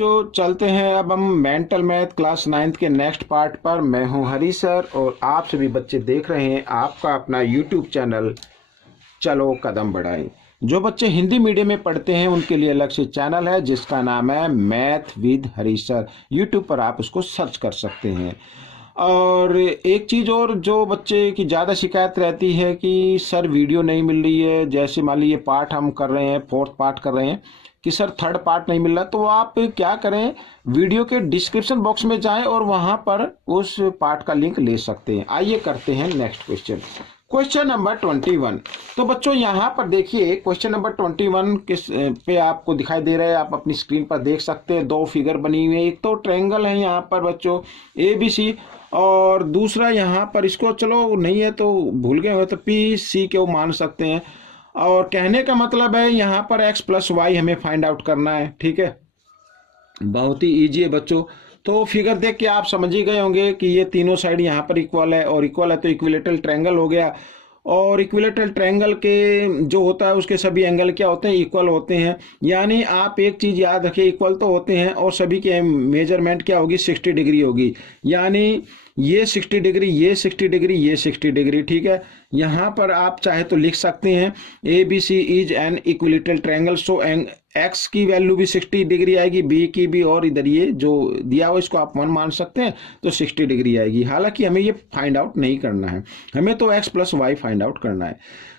बच्चों चलते हैं अब हम मेंटल मैथ क्लास 9th के नेक्स्ट पार्ट पर। मैं हूं हरी सर और आप सभी बच्चे देख रहे हैं आपका अपना यूट्यूब चैनल चलो कदम बढ़ाएं। जो बच्चे हिंदी मीडियम में पढ़ते हैं उनके लिए अलग से चैनल है जिसका नाम है math with Hari sir. YouTube पर आप उसको सर्च कर सकते हैं। और एक चीज़ और जो बच्चे की ज़्यादा शिकायत रहती है कि सर वीडियो नहीं मिल रही है, जैसे मान लीजिए पार्ट हम कर रहे हैं, 4th पार्ट कर रहे हैं कि सर 3rd पार्ट नहीं मिल रहा, तो आप क्या करें, वीडियो के डिस्क्रिप्शन बॉक्स में जाएं और वहां पर उस पार्ट का लिंक ले सकते हैं। आइए करते हैं नेक्स्ट क्वेश्चन, क्वेश्चन नंबर 21। तो बच्चों यहाँ पर देखिए क्वेश्चन नंबर 21 किस पे आपको दिखाई दे रहा है, आप अपनी स्क्रीन पर देख सकते हैं। दो फिगर बनी हुई है, एक तो ट्रायंगल है यहाँ पर बच्चों ABC, और दूसरा यहाँ पर इसको चलो नहीं है तो भूल गए हो तो PC क्यों मान सकते हैं। और कहने का मतलब है यहाँ पर x + y हमें फाइंड आउट करना है। ठीक है, बहुत ही इजी है बच्चों। तो फिगर देख के आप समझ ही गए होंगे कि ये तीनों साइड यहाँ पर इक्वल है, और इक्वल है तो इक्विलेटरल ट्रायंगल हो गया। और इक्विलेटरल ट्रायंगल के जो होता है उसके सभी एंगल क्या होते हैं, इक्वल होते हैं। यानी आप एक चीज याद रखिए, इक्वल तो होते हैं और सभी के मेजरमेंट क्या होगी, 60 डिग्री होगी। यानी ये 60 डिग्री, ये 60 डिग्री, ये 60 डिग्री। ठीक है, यहाँ पर आप चाहे तो लिख सकते हैं ABC is an equilateral triangle, so x की वैल्यू भी 60 डिग्री आएगी, बी की भी, और इधर ये जो दिया हुआ इसको आप 1 मान सकते हैं तो 60 डिग्री आएगी। हालांकि हमें ये फाइंड आउट नहीं करना है, हमें तो x + y फाइंड आउट करना है।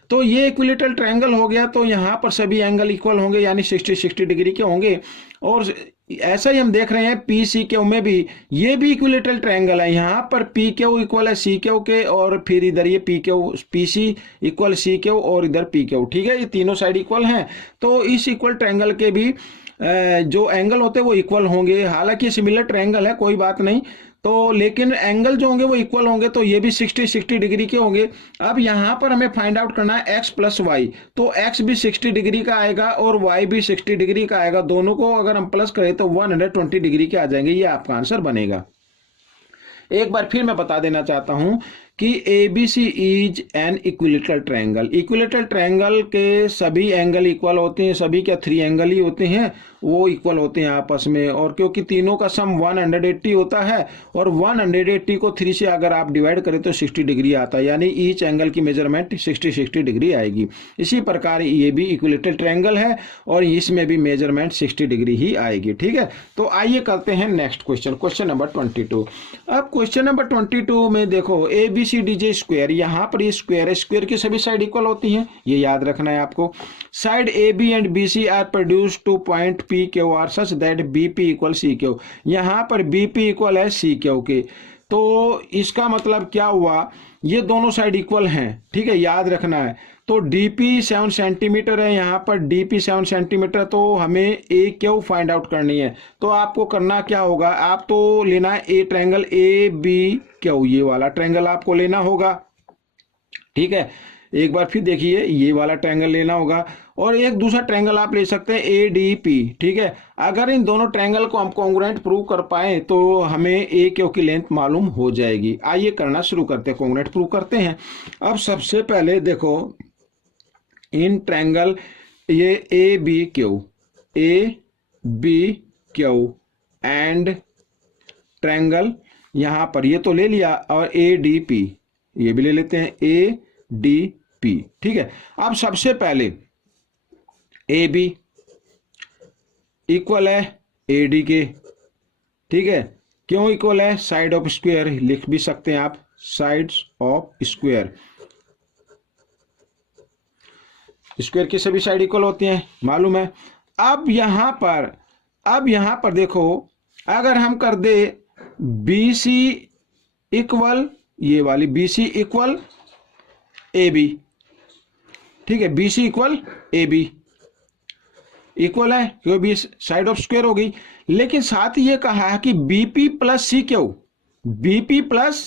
तो ये इक्विलेटरल ट्रायंगल हो गया, तो यहाँ पर सभी एंगल इक्वल होंगे यानी 60 डिग्री के होंगे। और ऐसा ही हम देख रहे हैं PCQ में भी, ये भी इक्विलेटरल ट्रायंगल है। यहाँ पर PQ इक्वल है CQ के, और फिर इधर ये PC इक्वल CQ और इधर PQ। ठीक है, ये तीनों साइड इक्वल हैं, तो इस इक्वल ट्रायंगल के भी जो एंगल होते हैं वो इक्वल होंगे। हालांकि सिमिलर ट्रायंगल है, कोई बात नहीं, तो लेकिन एंगल जो होंगे वो इक्वल होंगे, तो ये भी 60 डिग्री के होंगे। अब यहाँ पर हमें फाइंड आउट करना है x + y, तो x भी 60 डिग्री का आएगा और y भी 60 डिग्री का आएगा। दोनों को अगर हम प्लस करें तो 120 डिग्री के आ जाएंगे, ये आपका आंसर बनेगा। एक बार फिर मैं बता देना चाहता हूं कि ABC is an equilateral triangle. Equilateral triangle के सभी एंगल इक्वल होते हैं, सभी क्या 3 एंगल ही होते हैं, वो इक्वल होते हैं आपस में। और क्योंकि तीनों का सम 180 होता है, और 180 को 3 से अगर आप डिवाइड करें तो 60 डिग्री आता है, यानी ईच एंगल की मेजरमेंट 60 डिग्री आएगी। इसी प्रकार ये भी इक्विलेटरल ट्रायंगल है और इसमें भी मेजरमेंट 60 डिग्री ही आएगी। ठीक है, तो आइए करते हैं नेक्स्ट क्वेश्चन, क्वेश्चन नंबर 22। अब क्वेश्चन नंबर 22 में देखो ABCDJ स्क्वायर, यहाँ पर ये स्क्वायर है, स्क्वायर की सभी साइड इक्वल होती हैं, ये याद रखना है आपको। Side AB and BC are produce to point PQR such that BP equal CQ। यहाँ पर BP इक्वल है CQ के, तो इसका मतलब क्या हुआ, ये दोनों साइड इक्वल हैं। ठीक है, याद रखना है। तो DP 7 सेंटीमीटर है, यहाँ पर DP 7 सेंटीमीटर, तो हमें AQ फाइंड आउट करनी है। तो आपको करना क्या होगा, आप तो लेना है ए ट्रायंगल ABQ, ये वाला ट्रायंगल आपको लेना होगा। ठीक है, एक बार फिर देखिए, ये वाला ट्रायंगल लेना होगा, और एक दूसरा ट्रायंगल आप ले सकते हैं ADP। ठीक है, अगर इन दोनों ट्रायंगल को हम कॉन्ग्रुएंट प्रूव कर पाए तो हमें AQ की लेंथ मालूम हो जाएगी। आइए करना शुरू करते हैं, कॉन्ग्रुएंट प्रूव करते हैं। अब सबसे पहले देखो इन ट्रायंगल ये ABQ एंड ट्रायंगल यहाँ पर ये तो ले लिया, और ADP ये भी ले लेते हैं, ADP। ठीक है, अब सबसे पहले AB इक्वल है AD के। ठीक है, क्यों इक्वल है, साइड ऑफ स्क्वायर लिख भी सकते हैं आप, साइड्स ऑफ स्क्वायर। स्क्वायर की सभी साइड इक्वल होती हैं, मालूम है। अब यहां पर देखो, अगर हम कर दे BC इक्वल, ये वाली BC इक्वल AB। ठीक है, BC इक्वल AB इक्वल है क्योंकि साइड ऑफ स्क्वायर हो गई। लेकिन साथ ही ये कहा है कि BP प्लस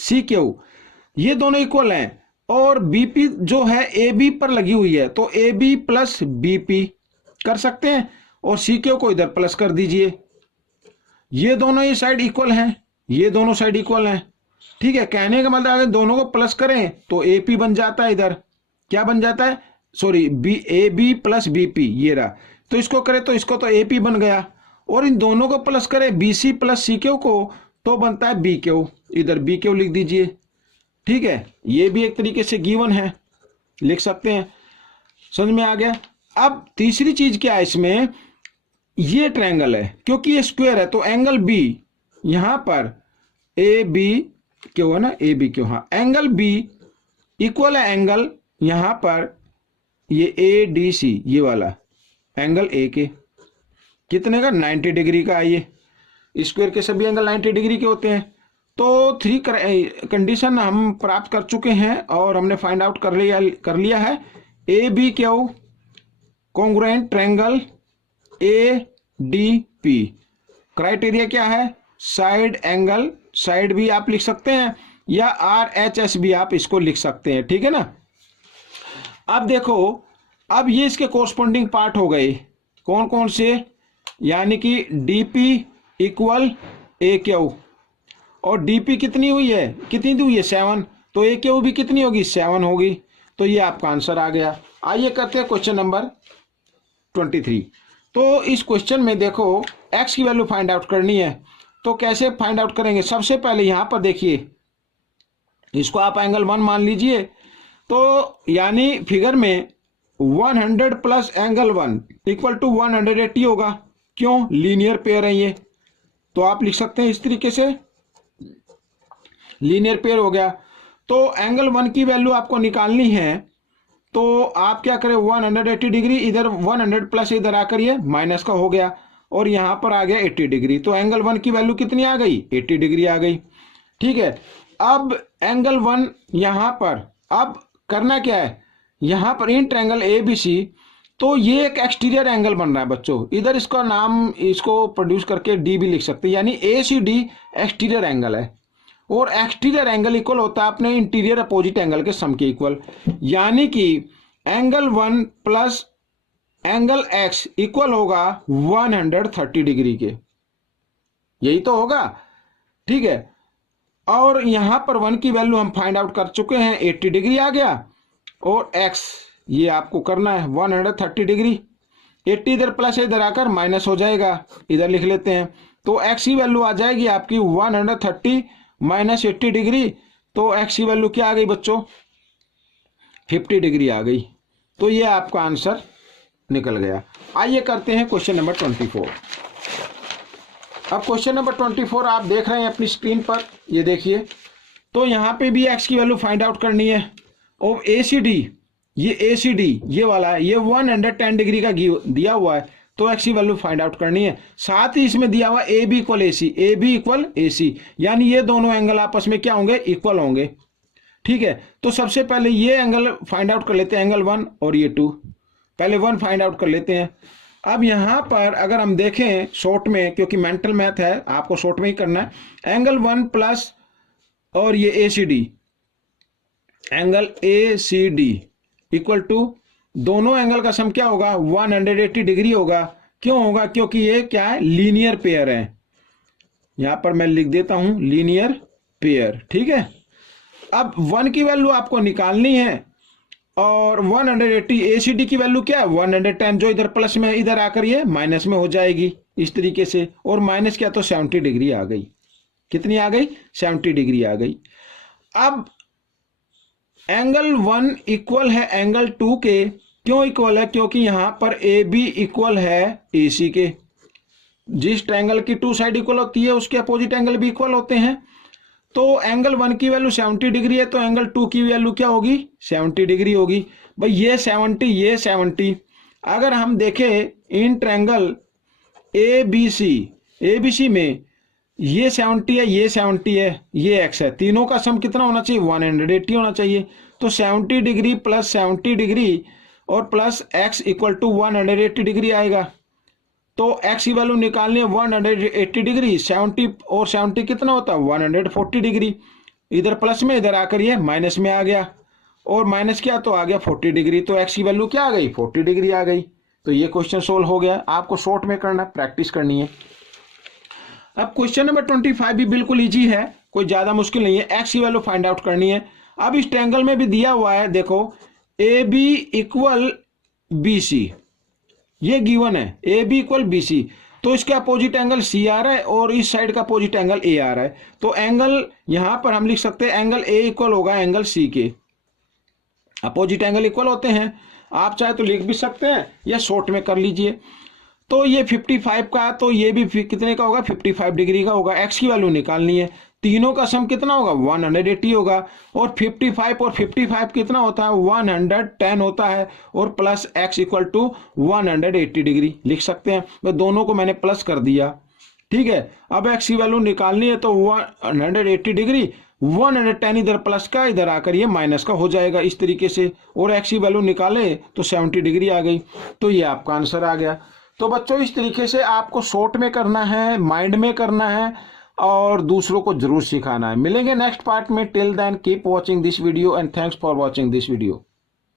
CQ ये दोनों इक्वल हैं, और BP जो है AB पर लगी हुई है, तो AB प्लस BP कर सकते हैं, और CQ को इधर प्लस कर दीजिए। ये दोनों ही साइड इक्वल हैं, ये दोनों साइड इक्वल हैं। ठीक है, कहने का मतलब अगर दोनों को प्लस करें तो AP बन जाता है, इधर क्या बन जाता है, सॉरी AB प्लस BP, ये रहा। तो इसको करें तो इसको तो AP बन गया, और इन दोनों को प्लस करें B C plus C Q को तो बनता है बी क्यू, इधर बी क्यू लिख दीजिए। ठीक है, ये भी एक तरीके से गिवन है, लिख सकते हैं। समझ में आ गया। अब तीसरी चीज क्या है इसमें, ये ट्रायंगल है क्योंकि ये स्क्वायर है तो एंगल बी यहां पर ए बी क्यू है ना, ए बी क्यू, हाँ एंगल बी इक्वल है एंगल यहां पर ये ए डी सी, ये वाला एंगल ए के कितने का 90 डिग्री का। ये स्क्वायर के सभी एंगल 90 डिग्री के होते हैं। तो 3 कंडीशन हम प्राप्त कर चुके हैं और हमने फाइंड आउट कर लिया है। A B Q congruent triangle A D P. Criteria क्या है, साइड एंगल, साइड भी आप लिख सकते हैं या आर एच एस भी आप इसको लिख सकते हैं। ठीक है ना। अब देखो, अब ये इसके कोरस्पॉन्डिंग पार्ट हो गए, कौन कौन से, यानी कि डीपी इक्वल ए क्यू, और डीपी कितनी हुई है, कितनी हुई है 7, तो ए क्यू भी कितनी होगी 7 होगी। तो ये आपका आंसर आ गया। आइए करते हैं क्वेश्चन नंबर 23। तो इस क्वेश्चन में देखो एक्स की वैल्यू फाइंड आउट करनी है। तो कैसे फाइंड आउट करेंगे, सबसे पहले यहां पर देखिए, इसको आप एंगल 1 मान लीजिए। तो यानी फिगर में 100 प्लस एंगल 1 इक्वल टू 180 होगा। क्यों, लीनियर पेयर है ये, तो आप लिख सकते हैं इस तरीके से, लीनियर पेयर हो गया। तो एंगल 1 की वैल्यू आपको निकालनी है, तो आप क्या करें 180 डिग्री, इधर 100 प्लस इधर आकर ये माइनस का हो गया और यहां पर आ गया 80 डिग्री। तो एंगल 1 की वैल्यू कितनी आ गई, 80 डिग्री आ गई। ठीक है, अब एंगल 1 यहां पर, अब करना क्या है, यहां पर in triangle A B C, तो ये एक एक्सटीरियर एंगल बन रहा है बच्चों, इधर इसका नाम, इसको प्रोड्यूस करके डी भी लिख सकते हैं, यानी ए सी डी एक्सटीरियर एंगल है। और एक्सटीरियर एंगल इक्वल होता है अपने इंटीरियर अपोजिट एंगल के सम के इक्वल, यानी कि angle 1 plus angle x equal होगा 130 डिग्री के, यही तो होगा। ठीक है, और यहां पर 1 की वैल्यू हम फाइंड आउट कर चुके हैं, 80 डिग्री आ गया, और x ये आपको करना है 130 डिग्री। 80 इधर प्लस इधर आकर माइनस हो जाएगा, इधर लिख लेते हैं। तो x की वैल्यू आ जाएगी आपकी 130 माइनस 80 डिग्री, तो x की वैल्यू क्या आ गई बच्चों, 50 डिग्री आ गई। तो ये आपका आंसर निकल गया। आइए करते हैं क्वेश्चन नंबर 24। अब क्वेश्चन नंबर 24 आप देख रहे हैं अपनी स्क्रीन पर, ये देखिए। तो यहां पे भी x की वैल्यू फाइंड आउट करनी है, और ACD, ये ACD ये वाला है, ये 110 डिग्री का दिया हुआ है, तो x की वैल्यू फाइंड आउट करनी है। साथ ही इसमें दिया हुआ AB equal AC, AB equal AC, यानी ये दोनों एंगल आपस में क्या होंगे, इक्वल होंगे। ठीक है, तो सबसे पहले ये एंगल फाइंड आउट कर लेते हैं, एंगल 1 और ये 2, पहले 1 फाइंड आउट कर लेते हैं। अब यहां पर अगर हम देखें शॉर्ट में, क्योंकि मेंटल मैथ है आपको शॉर्ट में ही करना है, एंगल 1 प्लस और ये ACD, angle ACD equal to, दोनों एंगल का सम क्या होगा 180 डिग्री होगा। क्यों होगा, क्योंकि ये क्या है, लीनियर पेयर है। यहां पर मैं लिख देता हूं लीनियर पेयर। ठीक है, अब 1 की वैल्यू आपको निकालनी है, और 180 ACD की वैल्यू क्या है 110, जो इधर प्लस में इधर आकर ये माइनस में हो जाएगी इस तरीके से, और माइनस क्या, तो 70 डिग्री आ गई। कितनी आ गई, 70 डिग्री आ गई। अब एंगल 1 इक्वल है एंगल 2 के, क्यों इक्वल है, क्योंकि यहां पर AB इक्वल है AC के। जिस ट्रायंगल की 2 साइड इक्वल होती है उसके अपोजिट एंगल भी इक्वल होते हैं। तो एंगल 1 की वैल्यू 70 डिग्री है, तो एंगल 2 की वैल्यू क्या होगी, 70 डिग्री होगी। भाई ये 70, ये 70, अगर हम देखें इन ट्रायंगल ABC में ये 70 है, ये 70 है, ये x है, तीनों का सम कितना होना चाहिए 180 होना चाहिए। तो 70 डिग्री प्लस 70 डिग्री और plus x equal to 180 degree आएगा। तो x की वैल्यू निकालनी है 180 डिग्री, 70 और 70 कितना होता है 140 डिग्री, इधर प्लस में इधर आकर ये माइनस में आ गया, और माइनस क्या, तो आ गया 40 डिग्री। तो x की वैल्यू क्या आ गई, 40 डिग्री आ गई। तो ये क्वेश्चन सोल्व हो गया। आपको शॉर्ट में करना, प्रैक्टिस करनी है। अब क्वेश्चन नंबर 25 भी बिल्कुल इजी है, कोई ज्यादा मुश्किल नहीं है। x की वैल्यू फाइंड आउट करनी है। अब इस ट्रायंगल में भी दिया हुआ है, देखो AB इक्वल BC, ये गिवन है AB इक्वल BC। तो इसका अपोजिट एंगल सी आ रहा है और इस साइड का अपोजिट एंगल ए आ रहा है। तो एंगल यहां पर हम लिख सकते हैं एंगल ए इक्वल होगा एंगल सी के। अपोजिट एंगल इक्वल होते हैं, आप चाहे तो लिख भी सकते हैं या शॉर्ट में कर लीजिए। तो ये 55 का, तो ये भी कितने का होगा, 55 डिग्री का होगा। एक्स की वैल्यू निकालनी है, तीनों का सम कितना होगा, 180 होगा। और 55 और 55 कितना होता है, 110 होता है। और plus X equal to 180 degree लिख सकते हैं। तो दोनों को मैंने प्लस कर दिया, ठीक है। अब एक्स की वैल्यू निकालनी है तो 180 डिग्री, 110 इधर प्लस का, इधर आकर ये माइनस का हो जाएगा इस तरीके से। और एक्स की वैल्यू निकाले तो 70 डिग्री आ गई। तो ये आपका आंसर आ गया। तो बच्चों इस तरीके से आपको शॉर्ट में करना है, माइंड में करना है और दूसरों को जरूर सिखाना है। मिलेंगे नेक्स्ट पार्ट में। Till then keep watching this video and thanks for watching this video.